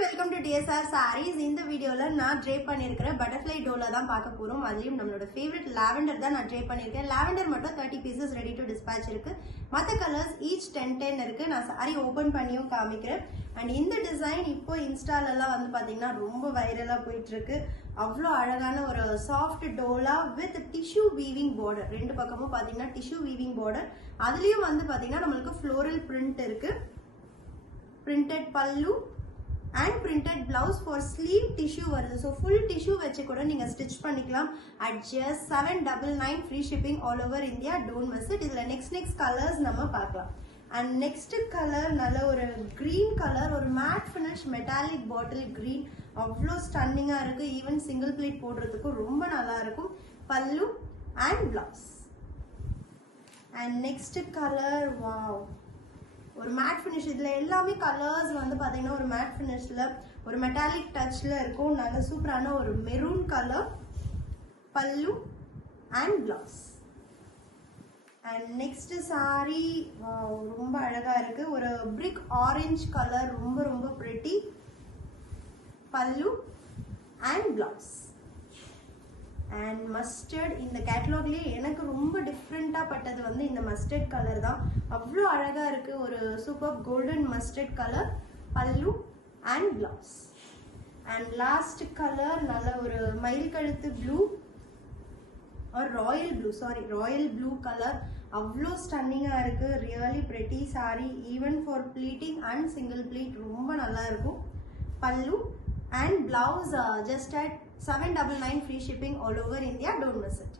welcome to DSR Sarees. இந்த வீடியோல நான் drape பண்ணியிருக்கிற butterfly doll தான் பார்க்க போறோம். அதுலயும் நம்மளோட favorite lavender தான் நான் drape பண்ணியிருக்கேன். lavender மட்டும் 30 pieces ready to dispatch இருக்கு. மத்த colors each 10 இருக்கு. நான் saree open பண்ணியும் காமிக்கிறேன். And இந்த டிசைன் இப்போ இன்ஸ்டால எல்லாம் வந்து பாத்தீங்கன்னா ரொம்ப வைரலா போயிட்டு இருக்கு. அவ்வளோ அழகான ஒரு soft Dola with tissue weaving border. ரெண்டு பக்கமும் பாத்தீங்கன்னா tissue weaving border. அதுலயும் வந்து பாத்தீங்கன்னா நம்மளுக்கு floral print இருக்கு. Printed pallu and printed blouse for sleeve tissue வருது. So full tissue வச்சு கூட நீங்க stitch பண்ணிக்கலாம் at just 799 free shipping all over India. Don't miss it. இதுல next colors நம்ம பார்க்கலாம். And next color நல்ல ஒரு green color, ஒரு matte finish metallic bottle green. அவ்வளோ ஸ்டன்னிங்கா இருக்கு. ஈவன் சிங்கிள் பிளேட் போடுறதுக்கு ரொம்ப நல்லா இருக்கும். பல்லு and blouse. And next color, wow, ஒரு மேட் ஃபினிஷ். இதுல எல்லாமே கலர்ஸ் வந்து பாத்தீங்கன்னா ஒரு மேட் ஃபினிஷ்ல ஒரு மெட்டாலிக் டச்ல இருக்கும். நல்ல சூப்பரான ஒரு மெரூன் கலர் பல்லு and blouse. And next sorry ரொம்ப அழகா இருக்கு. ஒரு பிரிக் ஆரஞ்சு கலர், ரொம்ப பிரிட்டி. பல்லு அண்ட் பிளவுஸ். அண்ட் மஸ்டர்ட், இந்த கேட்டலாக்லயே எனக்கு ரொம்ப டிஃப்ரெண்டா பட்டது வந்து இந்த மஸ்டர்ட் கலர் தான். அவ்வளோ அழகா இருக்கு. ஒரு சூப்பர் கோல்டன் மஸ்டர்ட் கலர் பல்லு and blouse. And last colour நல்ல ஒரு மயில் கழுத்து ப்ளூ ஒரு ராயல் ப்ளூ கலர். அவ்வளோ ஸ்டன்னிங்கா இருக்கு. Really pretty sari. Even for pleating and single pleat ரொம்ப நல்லா இருக்கும். பல்லு and blouse just at 799 free shipping all over India. Don't miss it.